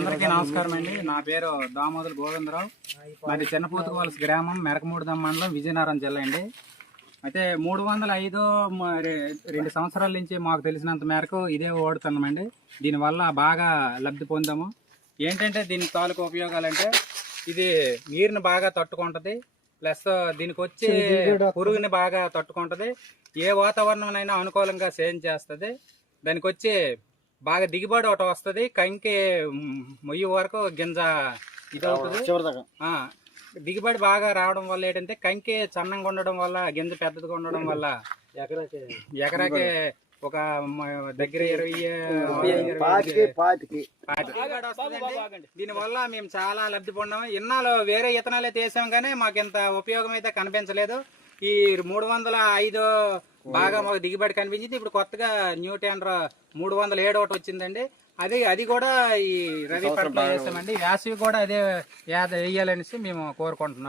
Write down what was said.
అందరికీ నమస్కారం అండి. నా పేరు దామోదర్ గోవిందరావు. మాది చిన్నపూతుకవలస గ్రామం, మెరకమూడిదం మండలం, విజయనగరం జిల్లా అండి. అయితే 305 2 సంవత్సరాల నుంచి మాకు తెలిసినంత మేరకు ఇదే వాడుతున్నామండి. దీనివల్ల బాగా లబ్ధి పొందాము. ఏంటంటే దీని తాలూకు ఉపయోగాలంటే ఇది నీరుని బాగా తట్టుకుంటది, ప్లస్ దీనికి వచ్చే పురుగుని బాగా తట్టుకుంటది, ఏ వాతావరణంలో అనుకూలంగా సేమ్ చేస్తుంది. దానికి వచ్చి బాగా దిగుబడి ఒకటి వస్తుంది, కంకి మొయ్యి వరకు గింజ ఇది అవుతుంది. దిగుబడి బాగా రావడం వల్ల ఏంటంటే కంకి సన్నంగా ఉండడం వల్ల, గింజ పెద్దదిగా ఉండడం వల్ల ఎకరాకి ఒక దగ్గర 20 దీని వల్ల మేము చాలా లబ్ధి పొందాము. ఇన్నాళ్ళు వేరే ఇతనాలు అయితే వేసాం కానీ మాకు ఇంత ఉపయోగం అయితే కనిపించలేదు. ఈ 305 బాగా మాకు దిగుబడి కనిపించింది. ఇప్పుడు కొత్తగా న్యూ టెండర్ 307 ఒకటి వచ్చిందండి. అది కూడా ఈ రవి పంటలో వేసామండి. వేసవి కూడా అదే వేయాలనేసి మేము కోరుకుంటున్నాం.